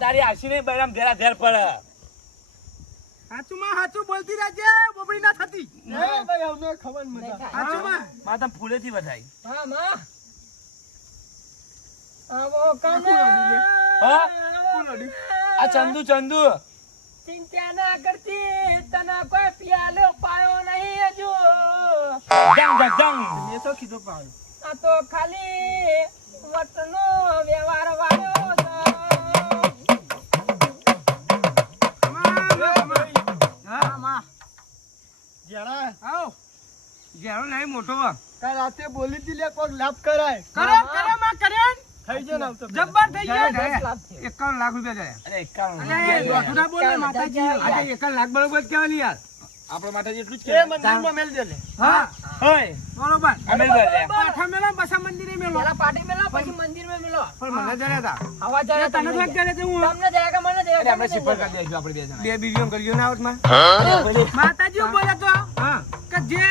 તારી આશી નહીં બરામ ધેરા ધેર પડે. હાચું બોલતી રહેજે, બોબડી ના થતી. ભાઈ અમને ખબર મજા. હાચુમાં માં તમે ફૂલેથી વધાઈ. હા માં આવો કને હા આ ચંદુ ચિંતા ના કરતી, તને કોઈ પિયાલો પાયો નહીં હજુ. જંગ એ તો કીધું પાડું. આ તો ખાલી વતનો વ્યવહાર વાળો છે. ઘેરો નહીં મોટો રાતે બોલી દી લે કોક લાભ કરાય. કર્યો થઈ ગયો ને આવતો જબ્બર થઈ ગયો. 51 લાખ રૂપિયા અરે 51 અરે દોઢું ના બોલ ને માતાજી. આજે 51 લાખ બરોબર કેવા લી યાર. આપણો માતાજી એટલું જ એ કે મંદિરમાં મેલ દે લે. હા હોય બરોબર. અમે બોલે પાઠા મેલો બસા મંદિરે મેલો. પેલા પાટી મેલો પછી મંદિરમાં મેલો. પણ મને જરા તા આવા જાય તને તો કરે છે હું તમને જાય મને અરે જાય. આપણે સિફર કરી દેજો આપણે બે જણા. બે બિલિયન કર્યો ના આવતમાં માતાજી બોલે તો કે જે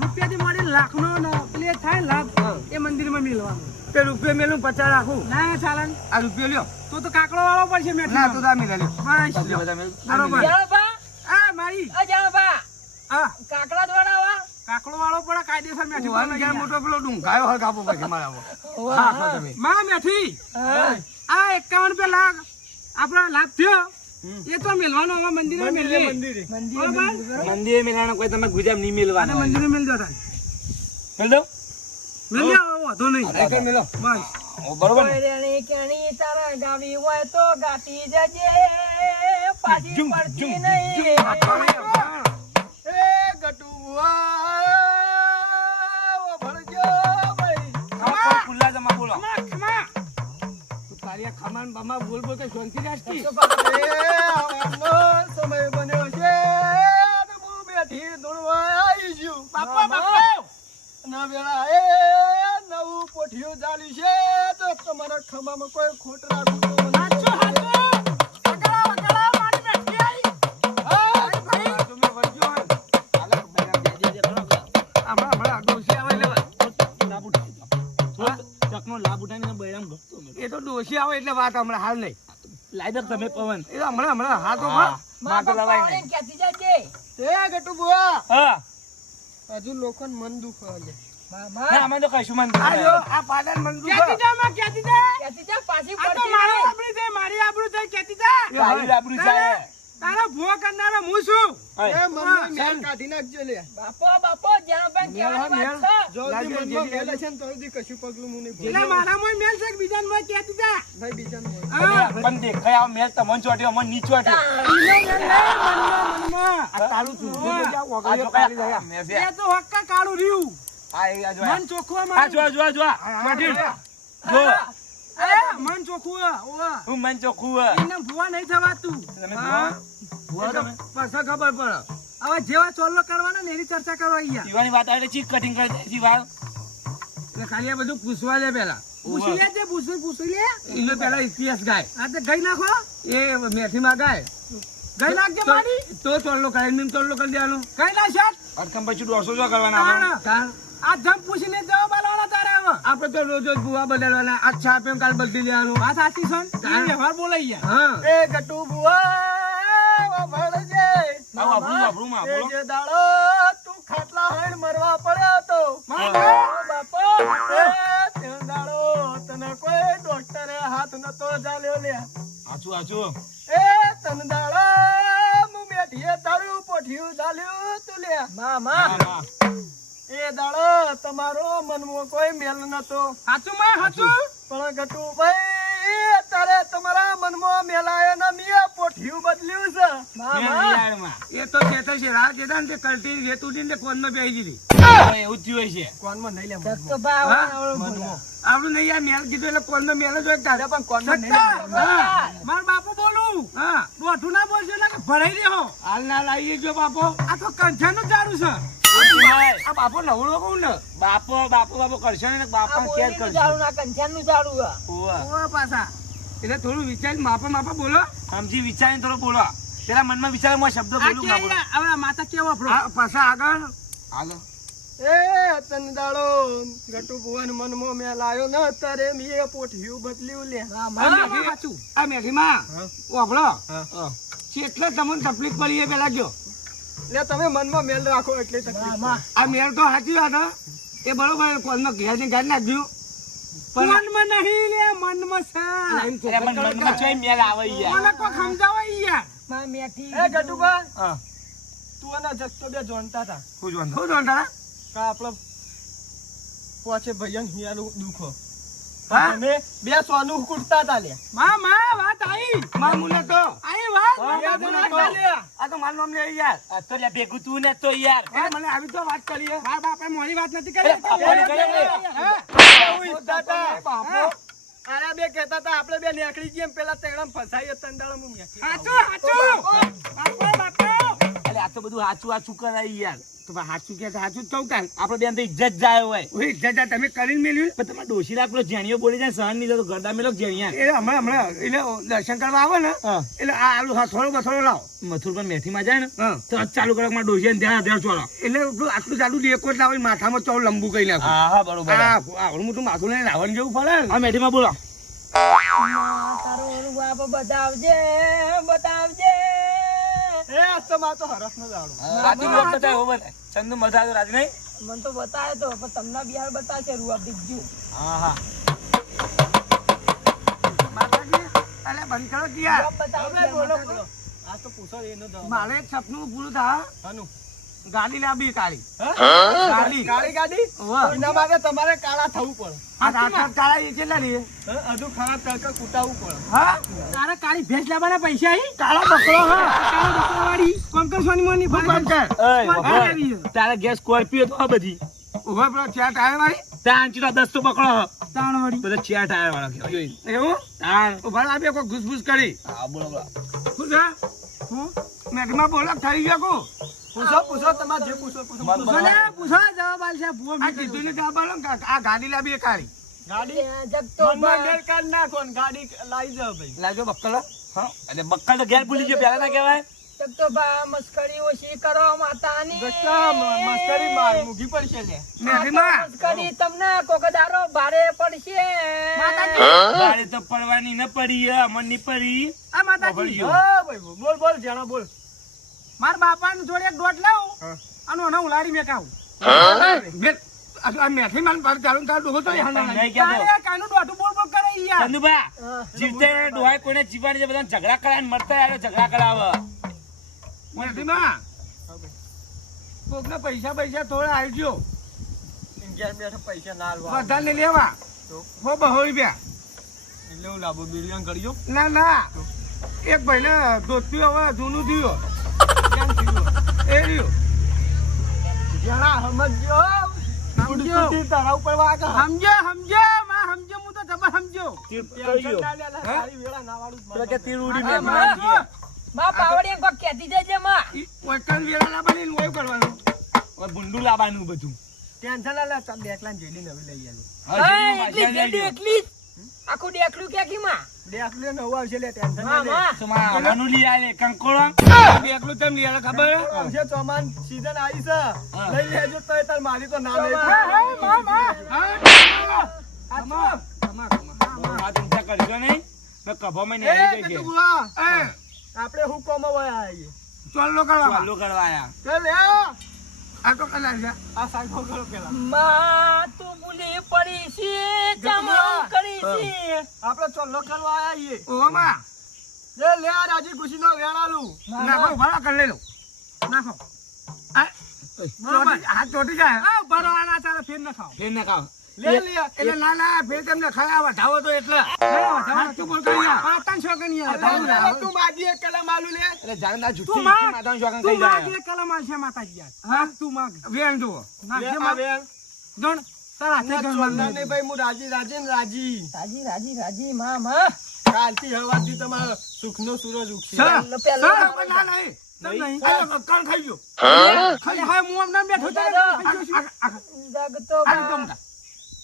રૂપિયાથી મળી લાખનો પ્લે થાય લાભ એ મંદિરમાં મેળવાનું. તે રૂપિયા મેલું 50 રાખું ના ચાલે. આ રૂપિયો લ્યો તો કાકડો વાળો પડશે મેઠી ના તો તા મેલા લ્યો બસ બરોબર. જાઓ બા આ મારી આ જાઓ બા હા કાકડા દોડાવા કાકડો વાળો પડે કાયદેસર મેઠી વાનું ક્યાં મોટો પેલો ડુંગાયો હક આપો પછી મારા માં મેઠી આ 51 રૂપિયા લાખ આપણો લાભ થયો એ તો મેલવાનો હવે મંદિરમાં મેલજે. બરોબર મંદિરે મેલાનો કોઈ તમે ગુજામ નહીં મેલવાનો. અને મંદિરે મેલ દો તાન મેલ દો મેલ આવો વાંધો નહીં. એક મેલો બસ બરોબર ને રેણી કેણી તારા ગાવી હોય તો ગાતી જજે પાછી પડતી નહીં. એ ગટુઆ ઓ ભણજો ભાઈ ખુલ્લા જમા બોલો. તારી ખમાન બમા બોલ બોલ કે શાંતિ રાખતી. એ આવવાનો સમય બન્યો છે ને હું બેઠી દોડવા આવી છું બાપો બાપો ના વેળા એ નવું પોઠિયું ચાલ્યું છે તો તમારા ખમામાં કોઈ ખોટ રાખવું તો મને હાચો હાચો વગડા વગડા મારી બેઠી આઈ. હા ભાઈ તમે વળજો હે હાલે બરામ દે દે હમણાં ડોસી આવે એટલે લાભ ઉઠાઈ ચકનો લાભ ઉઠાઈને બરામ ગપતો મે. એ તો ડોસી આવે એટલે વાત હમણાં હાલ નહીં. લાઈ દે તમે પવન. એ તો હમણાં હા તો માં તો લવાય નહીં. ક્યાંથી જજે તે ગટુ બુઆ હા હજુ લોકોને મન દુખ હાલે મામા ના અમે તો કશું મન આ જો આ પાડન મંદુ ક્યાંથી જા માં ક્યાંથી જા ક્યાંથી જા પાછી આ તો પડતી મારી નહીં. આબરૂ છે મારી આબરૂ છે ક્યાંથી જા તારી આબરૂ જાય. તારા ભૂવો કરનારો હું છું. એ મનમાં મેલ કાઢી નાખજો લે બાપો જ્યાં પણ કહેવાની વાત છે. જો લાગે મનમાં જે- મેલ છે ને તો સુધી કશું પગલું હું નહીં એટલે મારા મોય મેલ છે કે બીજાને મોય ક્યાંથી જા ભાઈ બીજાને બોલ. હા પણ દેખાય આ મેલ તમને ચોટ્યો મને નીચો ચોટ્યો. ઈનો મેલ નહીં, મનમાં. આ તારું તું ઓય. આ જો કાલી જાય મેં છે. એ તો હક્કા કાળું રહ્યું આ જો મન ચોખ્ખું આ મારું. જો માટી જો મન ચોખ્ખું હે. ઓવા હું મન ચોખ્ખું હે. એને ભૂવા નહીં થવાતું. તમે હા. ભૂવા તમે? પાછા ખબર પડે હવે જેવા ચોલ્લો કરવાનો ને એની ચર્ચા કરવા અહીંયા જીવાની વાત આવે ચીક કટિંગ કરી દે જીવા. એટલે ખાલી આ બધું પૂછવા લે પેલા પૂછી લે જે પૂછી લે એનો પેલા ઇતિહાસ ગાય આ તો ગઈ નાખો એ મેથીમાં ગાય ગઈ નાખજે મારી તો ચોલ્લો કરે એમ ચોલ્લો કરી દેવાનું ગઈ ના શાક અડકમ પછી 150 કરવાના આપણે. કારણ આ જમ પૂછીને જવાબ આલવાના તારે હવે આપણે તો રોજ જ બુવા બદલવાના આજ છા આપે કાલ બદલી લેવાનું વાત સાચી છે ને વ્યવહાર બોલાઈ ગયા હા એ ગટુ બુઆ ભણજે આવો આપણું માં એ બોલો. જે દાડો તું ખાટલા હણ મરવા પડ્યો તો બાપો એ તે દાડો તને કોઈ ડોક્ટરે હાથ નતો ચાલ્યો લે આચું એ તન દાડો હું બેઠીએ તારું પોઠિયું ચાલ્યું તું લે મામા એ દાડો તમારો મનમાં કોઈ મેલ નતો સાચું માં સાચું પણ ગટુ ભાઈ અત્યારે તમારા મનમાં મેલાય ને મેં પોઠિયું બદલ્યું છે એ તો ચેતર છે રાત જેતા ને તે કલટી રેતું ને કોનમાં બેહી ગઈ એવું જ થયું છે. કોનમાં નહીં લે તો બા આપણું નહીં આ મેલ કીધું એટલે કોનમાં મેલ જ હોય તારે પણ કોનમાં માર બાપુ બોલું હા બોઠું ના બોલજો ને કે ભરાઈ રહ્યો હાલ ના લાવીએ જો બાપો આ તો કંઠાનું જાડું છે આ બાપો નવડો કહું ને બાપો કરશે ને બાપા કેર કરશે. ઓવા. ઓ પાછા એટલે થોડું વિચાર માપા બોલો સમજી વિચારીને થોડો બોલો. પેલા મનમાં વિચાર શબ્દ આ બોલું કે ના બોલો. હવે આ માતા કેવો આપણો આ પાછા આગળ હાલો એ તંદાળો ગટુ ભુવન મનમાં મેં લાયો ન તારે મીએ પોઠિયું બદલ્યું લે આ મેઠીમાં વાપરો એટલે તમને તકલીફ પડી એ પેલા ગયો લે તમે મનમાં મેલ રાખો એટલે તકલીફ આ મેળ તો સાચી વાત હે. એ બરોબર કોલમાં ઘેર ની ગાડી નાખ્યું મનમાં નહીં લે મનમાં છે મનમાં ચોય મેલ આવે યાર. મને કોઈ સમજાવે યાર એ ગટુબા તું આના જગતો બે જોનતા હતા શું જોનતા કા આપણો પોચે ભૈયા હિયાનું દુખો હા? તમે બે સોનું કુટતા હતા લે માં વાત આવી માં મુને તો આઈ વાત આ તો મારું નામ લે યાર આ તો લ્યા ભેગું તું ને તો યાર. એ મને આવી તો વાત કરીએ મારા બાપે મોરી વાત નથી કરી આરા બે કહેતા હતા આપણે બે નીકળી ગયા એમ પેલા તેગડમ ફસાઈ તંદાળો હું મેથી સાચું બાપો અલે આ તો બધું હાચું કરાય યાર. તો સાચું કે સાચું જ કહું કાન આપણે બેન તો ઇજ્જત જાય હોય. ઓય જજા તમે કરીને મેલ્યું પણ તમારે ડોશી રાખલો જેણીઓ બોલી જાય સહન નહીં થતો ગરદા મેલો જેણિયા. એ હમણાં એટલે દર્શન કરવા આવે ને એટલે આ આલુ હથોડો બથોડો લાવો મથુર પર મેથીમાં જાય ને હા તો ચાલુ કરો માં ડોશી ધ્યાન ચોળો. એટલે આટલું જાડું દેખો જ લાવો માથામાં ચોળ લંબુ કરી નાખો હા બરોબર. આવડું મોટું માથું લઈને રાવણ જેવું પડે ને આ મેથીમાં બોલો. તારો બાપ બતાવજે બતાવજે એ આ તો માં તો હરસ નો દાડો આતું લોક બતાય હો બતાય. ચંદુ મજા તો રાજી નહીં. મને તો બતાવે તો પણ તમને બિહાર બતાવશે રૂઆબ દીજુ હા માતાજી અલે બંધ કરો કે યાર રૂઆબ બતાવશે બોલો બોલો આ તો પૂછો એનો જવાબ મારે એક સપનું પૂરું થાય હાનું ગાડી લાવી કાળી ગાડી ગાડી વાહ. એના માટે તમારે કાળા થવું પડે આ આખા કાળા એ કેટલા લઈએ હજુ ખરા તડકા કૂટાવવું પડે હા તારે કાળી ભેંસ લાવવાના પૈસા અહીં કાળા બકરો હા કાળા બકરો વાળી કોંકર સોની મોની કોંકર તારે ગેસ સ્કોર્પિયો તો આ બધી ઓહો પેલો ચાર ટાયર વાળી તાણ ચીલો 10 તો પકડો તાણ વાળી બધા ચાર ટાયર વાળા કહેવાય. એવું તાણ ઉભા આપે કોઈ ઘૂસઘૂસ કરી હા બોલો બોલો. શું છે હું મેઘમાં બોલો થઈ ગયો કો પૂછો તમારે જે પૂછો પૂછો જવાબ આલશે ભૂવો આ કીધું ને જવાબ આલો ને આ ગાડી લાવી કાળી ગાડી જગતો મનમાં મેલ કાઢ નાખો ને ગાડી લાવી જાવ ભાઈ લાજો બક્કલ હા અને બક્કલ તો ઘેર ભૂલી ગયો પેલા ના કહેવાય. જગતો બા મસ્કરી ઓછી કરો માતાની દોસ્તા મસ્કરી માર મૂગી પડશે લે મેઘમાં મસ્કરી તમને કોકદારો ભારે પડશે ગાડી તો પડવાની ન પડી અમન ની પડી. આ માતાજી હા ભાઈ બોલ જાણા બોલ માર બાપાને જોડે એક દોટ લાવું અને ઓને ઉલાડી મેકાવું આ મેઠી માન પર ચાલુ તાર ડોહો તો યાર નહીં કહેતો. કાનું દોટું બોલ બોલ કરે યાર ચંદુબા જીવતે ડોહાય કોઈને જીવવાની છે બધા ઝઘડા કરાય મરતા યાર ઝઘડા કરાવે. મેઠીમાં કોકને પૈસા થોડા આવજો ઘેર બેઠા પૈસા ના આલવા બધાને લેવા હો બહો રૂપિયા એટલે હું લાભો બિરિયાની કરજો ના એક ભાઈને ધોત્યું હવે જૂનું થયું કેમ થયું એ રહ્યું જાણા સમજો કુટી તારા ઉપર વાગા સમજો માં સમજો હું તો જબર સમજો ટેન્શન ના લે સારી વેળા ના વાળું પેલા કે તીર ઉડી હા, મેં માં. ગયા. બા પાવડી કોક કહેતી જજે માં વૈકલ વેળા ના બની ને વહી કરવાનું હવે ભૂંડું લાવવાનું બધું. ટેન્શન ના લે ચાલ દેખલા જેડી નવી લઈ આલો હજી હા, એટલી જ એટલી જ. આખું ડેકલું કે કી માં દેખલે નવું આવશે લે ટેન્શન ના માં લે માં તો માં આવવાનું લઈ આલે કંકોળો. એકલું તેમ લીધા ખબર આવશે ચોમાન સીઝન આવી છે લઈ લેજો તો તાર મારી તો ના લઈ આ ચિંતા કરજો નહીં મેં કભામાં નહીં આવી ગઈ કે આપણે હું કોમવા આવીએ ચોલ્લો કરવા ચાલુ કરવા આયા. ચાલ લે આ તો કલાક છે આ સાંગો કરો પેલા માં તું ભૂલી પડી છે ચમમ કરી છે આપણે ચોલ્લો કરવા આવીએ ઓમાં લે લે આ રાજી ખુશીનો વેણાલું નાખો ભાડા કરી લેલો નાખો હાથ ચોટી જાય બરો આના ચાલે ફેર ન ખાઓ ફેર ના ખાઓ. લે લે એટલે ના ફેર તમને ખાવા વધાવો તો એટલે તું બોલ કરી આતન શોકન યાર તું માજી એક કલા માલું લે એટલે જાણે આ જુઠ્ઠી તું માં. માતાનું શોખન તું થઈ જાય. માગે કલમ આલશે માતાજી યાર હા તું માગ વેણ જુઓ લે નાખજે આ માં વેણ દોણ તારા હાથે ના ગણ ચોલ્લા માર ને ભાઈ હું રાજી રાજી રાજી માં કાલથી હવાથી તમારો સુખનો સૂરજ ઉગશે સર પેલો ના નહીં તમ નહીં કણ ખાઈ ગયો ખાલી હા હું આમ ના બેઠો છે જગતો આ બા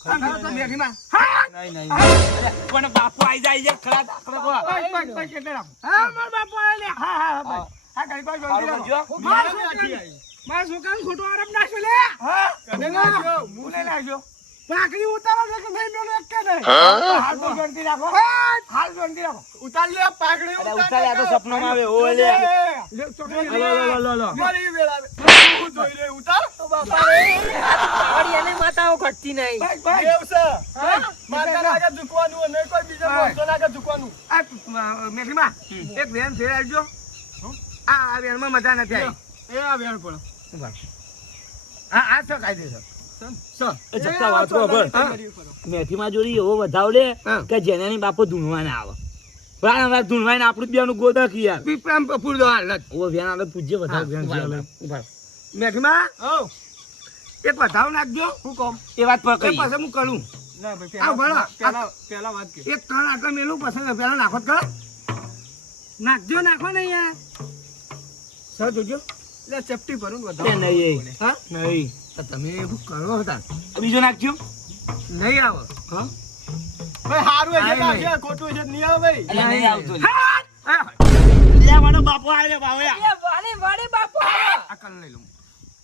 તમ તો બેઠી માં નહીં નહીં અરે પણ બાપુ આઈ જાય છે ખરા દાખલા કો. હા માર બાપો આલે હા ગાડી કોઈ આવું જોઈ કરજો. માર મેળાની આથી આવી. મારા છોકરાને ખોટો આરોપ નાખ્યો લે. હા કને નાખ્યો હું નહીં નાખ્યો પાકડી ઉતારો છે કે નહીં મેલું એક કે નહીં? હાલ તો ગણતી રાખો હાલ ગણતી રાખો ઉતાર લે પાઘડી અરે ઉતાર આ તો સપનામાં આવે ઓ લે લે, ચોકડી લો લો લો લો મારી વેળ આવે હું જોઈ લે ઉતાર વળી એને માતાઓ ઘટતી નહીં. દેવ છે માતા લાગે ઝૂકવાનું અને કોઈ બીજા માણસો લાગે ઝૂકવાનું આ મેઘીમાં એક વેન ફેર આવજો. આ વેનમાં મજા નથી આવી. એ આ વેળ પડો આ શું કાયદેસર? એ જગતા વાત કો ખબર મેથીમાં જોડી એવો વધાવ લે કે જેનાની બાપો ધૂણવાને આવે વારંવાર ધૂણવાઈને આપણું બેનું ગોદા કી યાર પીપરામ પૂર દો હાલત. ઓ વેન આવે પૂજ્ય વધાવ વેન ઉભા. મેઘીમાં એક વધાવ નાખજો. હું કોમ એ વાત પર એ કહી પછી હું કરું. ના ભાઈ આ ભણો. પહેલા વાત કે એક કણ આગળ મેલું પછી પેલા નાખો તો ખરા. નાખજો નાખો ને યાર. સર જોજો. લે ચપટી ભરું એ વધારે નહીં હા નહીં તો તમે એવું કરો હતા. બીજો નાખજો નહીં આવો. હા ભાઈ હારું છે આય નહીં. કે ખોટું છે નહીં આવે ભાઈ એટલે નહીં આવતો લે. આ લે મારો બાપો આવ્યો બાવયા એ વાળી વાળી બાપુ આવ્યા. કણ લઈ લઉં.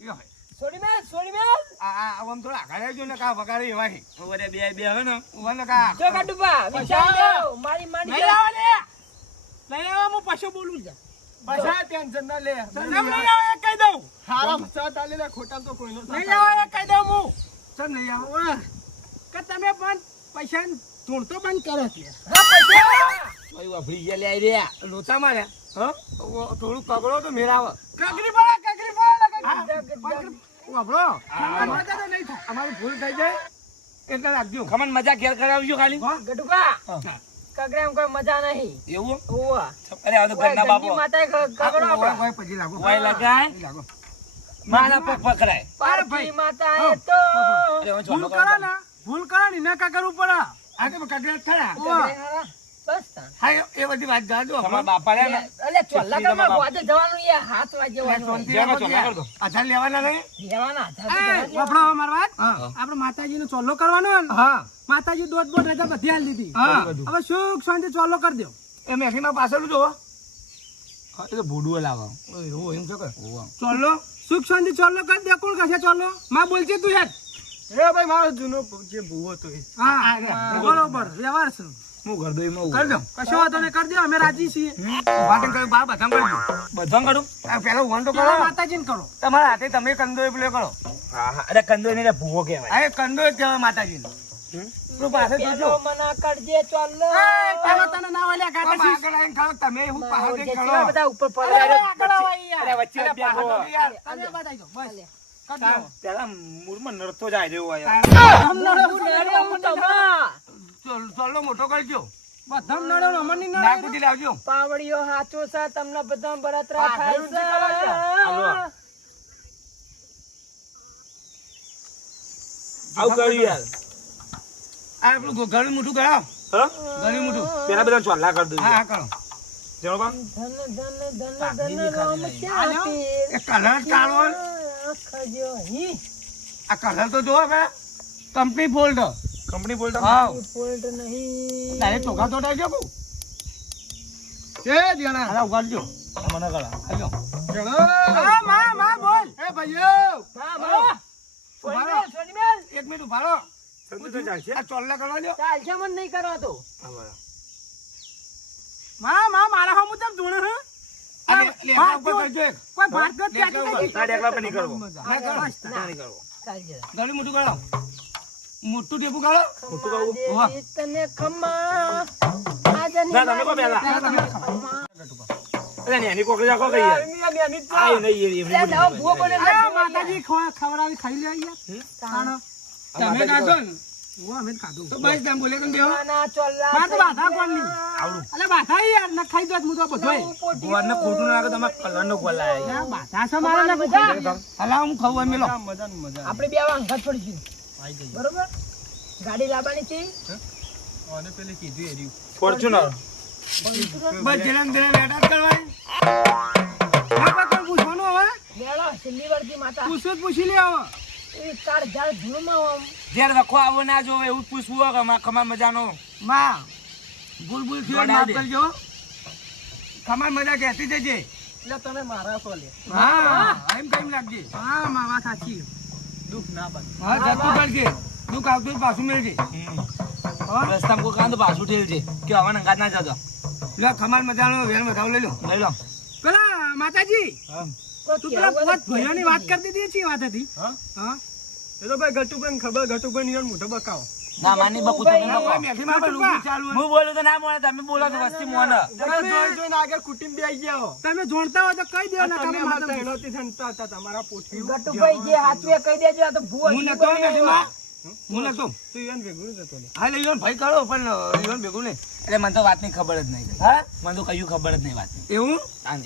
એ હોય. છોડી મેલ, છોડી મેલ. આ આમ થોડા આગળ આવજો ને કા વગાડી એવા હે. ઓરે બે બે હવે ને ઉવાને કા જો કાઢુબા, વિચાર લેવો. મારી માંડી નહીં આવો લે. નહીં આવો હું પાછો બોલું જ. બસા ટેન્શન ના લે સર નહીં આવો એ કહી દઉં. હારા મસા તાલે લે ખોટા તો કોઈનો નહીં આવો એ કહી દઉં હું. સર નહીં આવો. કે તમે પણ પૈસા ધૂણતો બંધ કરો છે. ઓય વાફરી ગયા લે આઈ રહ્યા લોચા માર્યા. હા થોડું પકડો તો મેરાવ. કગરી પડે કગરી પડે. વાપરો. મજા તો નહીં થાય. અમારી ભૂલ થઈ જાય એટલે રાખજો. ખમણ મજા ઘેર કરાવજો ખાલી ગઢુબા, કગરામ કોઈ મજા નહીં. એવું ઓવા. અરે આ તો ઘરના બાપો ગંજી માતાએ કગડો આપણા. કોઈ પછી લાગો. વાય લગાય લાગો. મારા પગ પકડાય પારકી માતાએ તો અરે હું ભૂલ ચોલો કરો ને ભૂલ કરો ને ના કરવું પડે. આ તો કગરા થયા. કગરે હારા. બસ તાન. હા એ બધી વાત જાજો. તમારા બાપા રે ને અલે ચોલ્લા કરમાં ગોદે જવાનું યાર, હાથ વાગ્યવાનું હોય. જેવા ચોલા કર દો આધાર લેવાના નહીં. લેવાના હાથ હાથ વફડો મારી વાત. આપણે માતાજીનો ચોલ્લો કરવાનો ને. હા માતાજી દોઢ બોટ રજા બધી હાલ દીધી. હવે સુખ શાંતિ ચોલ્લો કરી દો. એ મેઘીમાં પાછળ જો. એ તો ભૂડું લાવો એવું એમ શું કર. ચોલ્લો સુખ શાંતિ ચોલ્લો કરી દે. કોણ કશે ચોલ્લો માં બોલજે તું યાર. એ ભાઈ મારો જૂનો જે ભૂવો તો એ હા બરોબર વ્યવહાર છે. હું ઘર દોઈ માં કરી દો કશો વાંધો નહીં કરી દો. અમે રાજી છીએ. વાતન કરી બહાર બધા કરી દો. બધા કરું પેલો વન તો કરો માતાજીને કરો. તમારા હાથે તમે કંદો એ પેલો કરો. હા હા અરે કંદો ને ભૂવો કહેવાય આ કંદો જ કહેવાય માતાજીનો. તું પાસે જોજો. પેલો મના કરજે ચોલ્લો. પેલો તને ના વાલ્યા કાકા આગળ આવીને ખાઓ તમે. હું પાછળ જઈને કેટલા કરો. બધા ઉપર પડે. આગળ આવો યાર. અરે વચ્ચે અરે બેઠો. પાછળ યાર. તમે બતાવી દો બસ. કરી દો. પેલા મૂળમાં નડતો જાય રહ્યો હોય હું નડ્યો હું તમા. ચોલ્લો મોટો કરજો. બધા નડો અમરની નડો નાકુટી લાવજો. પાવડીઓ હાચો છે, તમને બધા બળતરા થાય છે. આવું કર્યું યાર આ આપણું ગળું મોટું કરાવ. હા ગળું મોટું. પેલા બધા ચોલ્લા કરી દઉં હા કરો. ચલો બા ધન ધન ધન ધન રામ શ્યામ પીર. એ કલર કાઢો. આખા જો હી આ કલર તો જો હવે કંપની ફોલ્ડ. કંપની બોલતા હા ફોલ્ટ નહીં. ડાયરેક્ટ ચોખા તો ડાયજો કો. એ દિયાના હાલા ઉગાડજો. મને કળા આજો. ચલો હા માં બોલ. એ ભાઈઓ હા હા છોડી મેલ, છોડી મેલ. એક મિનિટ ઉભા રહો. સંતુ તો ચાલશે આ ચોલ્લા કરવા દો. ચાલશે મને નહીં કરવા તો. માં મારા હમું તમ ધૂણે હ. આ લેખા ઉપર કરજો એક. કોઈ ભાત ગત ત્યાંથી નહીં. ના ડેકલા પર નહીં કરવો ના કરો. ના નહીં કરવો ચાલશે. ગળું મોટું કાઢો. મોટું ટેપુ કાઢો. મોટું કહું ઓહો. દેવી તને ખમા આજની ના, તમે કહો પહેલા. ખમા. અરે નેની કોકરી રાખો કઈ યાર આય નહીં લે, જાઓ, ભૂવો કોને અરે લાગ્યો? માતાજી ખવડાવી ખાઈ લે યાર. તમે કાઢો ને. ઓ અમે ખાધું. તો બસ તેમ બોલે કેમ બેહો. નાના ચોલ્લા માં તો બાધા કોણની. આવડું અલે બાધા યાર ન ખાઈ દો હું તો બધોય. ગોવારને ખોટું ના લાગે તમે કલર નો ગોલ લાયા ના બાધા છે મારા ને મજા. હલા હું ખાવ એમ લો. મજા મજા આપણે બે આવા અંગત પડીશું. બરોબર? ગાડી લાવવાની છે. અને પેલે કીધું એ રહ્યું ફોર્ચ્યુનર બસ જલમ લેટા કરવાની. હા કોઈ પૂછવાનું હવે. લેલો, છેલ્લી વળતી માતા. પૂછો પૂછી લે હવે. એ તાર ઝાડ ધૂળમાં આમ. જ્યારે રખો આવો ના જો એવું પૂછવું હોય કે માં ખમા મજાનો માં ભૂલ થયો ગોડા માફ દે. કરજો. ખમાર મજા કહેતી જજે. એટલે તમે મારા છો લે. હા એમ કેમ લાગજે. હા માં વાત સાચી. દુઃખ ના બને. હા જતું કરજે. દુઃખ આવતું પાછું મેળજે. રસ્તામાં કોઈ કાં તો પાછું ઠેલ છે કે હવે નંગાત ના જતો. લે ખમાન મજાનો વેણ વધાવ લઈ લો. લઈ લો. પેલા માતાજી તું પેલા પોત ભાઈઓની વાત કરી દીધી છે વાત હતી. હા એ તો ભાઈ ગટુભાઈ ખબર ગટુભાઈ નિયર મોઢો બકાવો. ના માની બકુ તો ઓય મેઠીમાં પણ ઊભું ચાલુ હું બોલું તો ના મોને તમે બોલો તો વસ્તી મોને. તમે જોઈને આગળ કુટુંબ બેસી ગયા હો. તમે જોણતા હોય તો કહી દો ને તમે તમે માતા હેલોથી સંતા હતા તમારા પોઠિયું. ગટુભાઈ જે હાથવે કહી દેજો આ તો ભૂવો હું નતો મેઠીમાં હું નતો તું ઈવન ભેગું જતો લે. હા લઈ ભાઈ કરો પણ ઈવન ભેગું નહીં એટલે મને તો વાતની ખબર જ નહીં. હા મને તો કયું ખબર જ નહીં વાત. એવું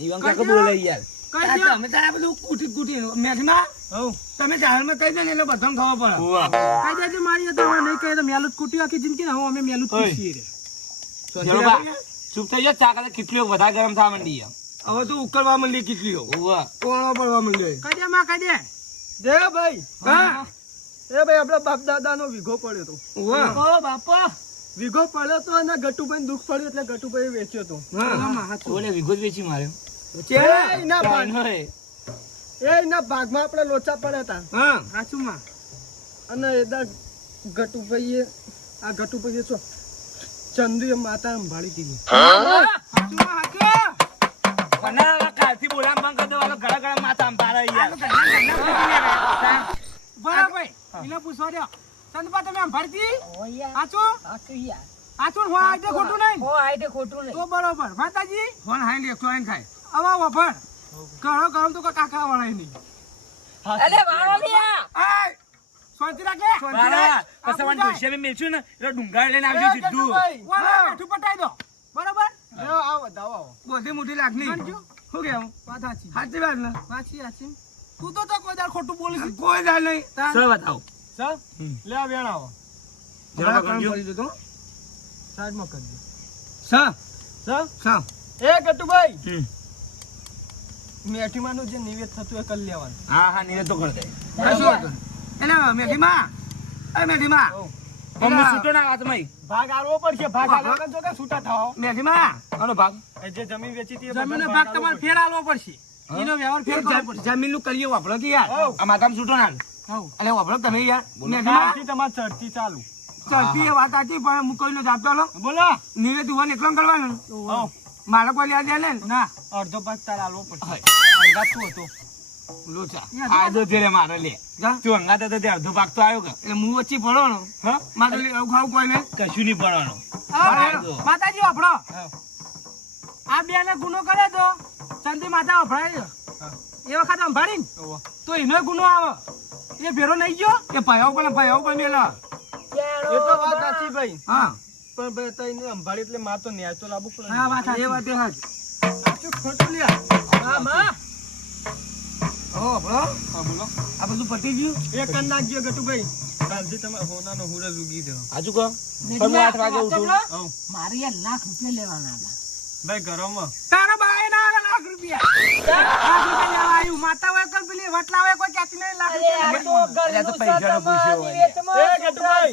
ઈવન કાકા બોલે યાર. કહી દો અમે તારા બધું કુટી મેઠીમાં હઉ. તમે જાહેરમાં કહી દો ને એટલે બધાને ખબર પડે ઓવા. કહી દેજો મારી તો નહીં કહે તો મેલું કુટી આખી જિંદગી ને હવે અમે મેલું પૂછીએ રે ચલો બા. ચૂપ થઈ જાઓ ચા કરે કેટલી વધારે ગરમ થવા માંડી છે. હવે તો ઉકળવા માંડી કેટલીઓ ઓવા. કોણો પડવા માંડ્યો કહી દે માં કહી દે દે ભાઈ. હા એ ભાઈ આપડા બાપ દાદાનો વિઘો પડ્યો તો. વાહ ઓ બાપા વિઘો પડ્યો તો અને ગટુભાઈ દુઃખ પડ્યું એટલે ગટુભાઈ વેચ્યો તો. હા ઓલે વિગો જ વેચી માર્યો. એ ના ભાગ હોય. એ ના ભાગમાં આપણે લોચા પડ્યા હતા. હા સાચું માં અને એદા ગટુભાઈએ આ ગટુભાઈએ છો ચંદુએ માતા સંભાળી દીધી. સાચું માં સાચું મને હવે કાલથી બોલામ બંધ કરી દો. હવે ઘણા ઘણા માથા અંબારા યાર. બરાબર એને પૂછવા દો ચંદપા તમે ભરતી ઓ યાર સાચું સાચું યાર સાચું હો આઈતે ખોટું નહીં ઓ આઈડે ખોટું નહીં તો બરોબર માતાજી ફોન હાઈ લે 100 થાય આવા વફર કરો કરો તો કાકા વળાય નહીં અરે વાવલિયા આય શાંતિ રાખે બારા, પછી મને ડોશિયા બી મેલ્યું ને એટલે ડુંગર લઈને આવજો સીધું. વાહ બેઠું પટાઈ દો બરોબર આવો દાવો આવો. બધી મોટી લાગણી શું કેવું વાત સાચી સાચી વાત ને સાચી સાચી તું તો કોઈ દાડ ખોટું બોલીશ કોઈ દાડ નહીં ચલો બતાવો. સર લે આ વેણ આવો. જરા કરજો. સાઈડમાં કરજો. સા સર સા એ ગટુભાઈ હમ. મેઠીમાંનું જે નિવેદ થતું એ કરી લેવાનું. હા હા નીરજ તો કર દે. એટલે મેઠીમાં એ મેઠીમાં પણ હું છૂટો ના હાથમાં. ભાગ આલવો પડશે. ભાગ આલવા વગર જો કે છૂટા થાઓ. મેઠીમાં આનો ભાગ. એ જે જમીન વેચી હતી એ જમીનનો બધાનો ભાગ આલવો તમારે પડશે. ફેર આલવો પડશે એનો વ્યવહાર ફેર કરવો પડશે જમીનનું કરીએ વાપરો કે યાર હઉ. આ માથામાં છૂટો ના હાલ. એટલે વાપરો તમે યાર કાલથી તમારે ચડતી ચાલુ. ચડતી એ વાત સાચી પણ હું કોઈનો જાપતો લો બોલો. નિવેદ ઉવાને એકલો કરવાનું હઉ. મારે કોઈ યાદ લે ને ના અડધો ભાગ તાર આલવો પડશે. અંગાત શું હતો લોચા. આ જો ધીરે મારે લે. જા તું અંગાત હતો તે અડધો ભાગ તો આવ્યો કે. એટલે હું વચ્ચે પડવાનો હા? મારે આવું ખાવું કોઈ નહીં કશું નહીં પડવાનો. માતાજી વાપરો આ બે ને ગુનો કરે તો ચંદી માતા વફરાય એ વખત સંભાળી ઓહો. તો એનો ગુનો આવે એ ભેરો નહીં ગયો એ ભયાવ પણ મેલા એ તો વાત સાચી ભાઈ. હા પણ ભાઈ તઈને સંભાળી એટલે માર તો ન્યાય તો લાવવું પડે. હા વાત સાચી. એ વાત એ હાચ સાચું ખોટું લ્યા. હા માં હો બરો હા બોલો. આ બધું પતી ગયું એ કર નાખજો ગટુભાઈ. કાલથી તમારે હોનાનો હુરજ ઉગી દેવો. આજુ કહો. પણ હું 8 વાગે ઉઠું. હઉ. મારે યાર લાખ રૂપિયા લેવાના હતા ભાઈ ઘરોમાં તારા બાએ ના લાખ રૂપિયા લેવા આવ્યું માતા હોય કોઈ પેલી વટલા હોય કોઈ ક્યાંથી નહીં લાખ અરે આ રૂપિયા તો તો પૈસાનો પૂછ્યો હોય. એ ગટુભાઈ.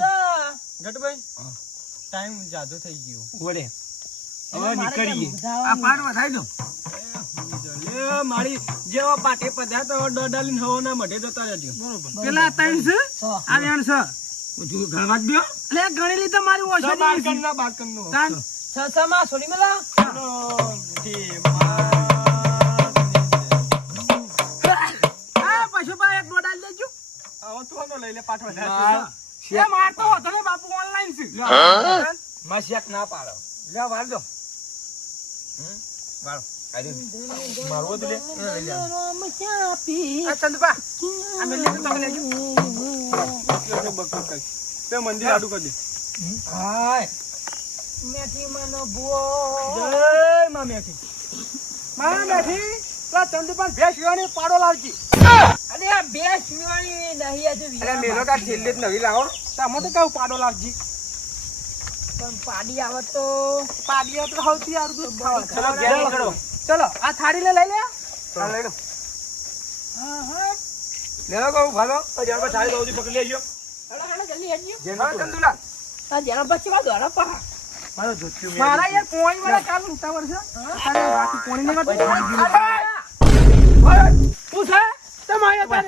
ગટુભાઈ ટાઈમ જાજો થઈ ગયો. ઓલે. હવે નીકળીએ. આ પાડ વધાઈ દો લે મારી જેવા પાટે પધ્યા તો ડોડાલીને હવાના મઢે જતા રહેજો. પેલા 3 છે સો. આ વેણ છે તું ગણવા દો એટલે ગણી લીધો મારી ઓછો બાળકનના બાળકનનો. તાન સસામાં છોડી મેલા આ પશુપા એક ડોડાલ લેજો આવો તું આનો લઈ લે પાઠ વધારે. એ મારતો હતો ને બાપુ ઓનલાઈન છે માં શેક ના પાડો. લે વાર દો મારવો તો લે. રામ ચાપી આ ચંદપા આ મેલી તો તમે લેજો એટલે બકર કઈ. તે મંદિર આડું કરી દે. હાય મેથી માનો બુઓ જય માં મેથી. માં બેઠી તો ચંદપા ભેંસ વીવાની પાડો લાવજી અરે આ બે શિવાણી નહીં આજે અરે મેલો કા છેલ્લે જ નવી લાવો તમે તો કહું પાડો લાવજી પણ પાડી આવે તો પાડી આપણે સૌથી સારું દૂધ ખાવા ચલો ઘેર નીકળો. ચલો આ થાળી લઈ લે આ લઈ લો હા હા લેલો કહું ભાલો જાણ પર છાળી દઉં પકડી લેજો. હેડો હેડો જલ્દી હેડજો હા ચંદુલા આ જેના પછી માં દોડા પા મારો જોચ્યું મારા યાર પોણી વાળા ચાલુ ઉતાવળ છે તારે બાકી પોણી ને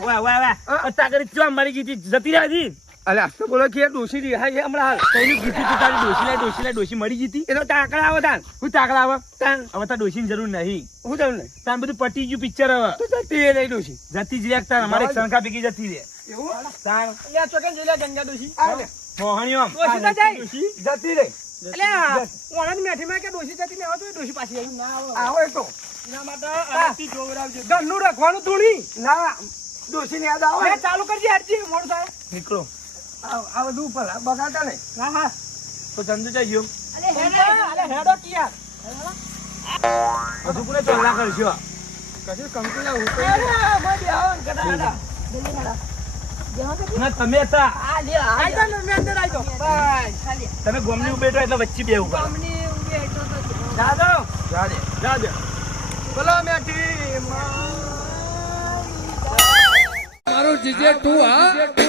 ઓય ઓય ઓય અત્યારે કરી ચો મરી ગઈ હતી જતી રહી હતી અલે આ તો બોલો કે ડોશી રિહાઈ છે હમણાં હાલ કઈનું કીધું તું તારી ડોશી મરી ગઈ હતી એનો તાકડા આવે તાન હું તાકડા આવે તાન હવે તાર ડોશીની જરૂર નહીં હું તમને તાર બધું પટી ગયું પિક્ચર હવે તો જતી એ રહી ડોશી જતી જ રે તાર અમારે એક શંકા ભેગી જતી રે એવું તાર અહીંયા ચોકન જોઈ લે ગંગા ડોશી આવે મોહણીઓ ડોશી ના જાય જતી રહી એટલે ઓણંદ મેઠીમાં કે ડોશી જતી ને આવે તો ડોશી પાછી આવી ના આવે આવે તો એના માટે અલગથી જોવરાવજો ઘરનું રાખવાનું થોડી ના ડોશી ની યાદ આવે એ ચાલુ કરજે હરજી મોડું થાય નીકળો આ બધું ઉપર બગાડતા નહીં હા હા તો ચંદુ જઈ ગયો અલે હેડો કિયા હજુ કોને ચોલ્લા કરશો કશું કંકુલા ઉપર ના તમે હતા આઈ જા ને મેં અંદર આઈ જાઓ બસ તમે ગોમની ઉભેટો એટલે વચ્ચે બે ઉભા દાદો જાજે જાજે બોલો મેઠી મારું જીજે તું હા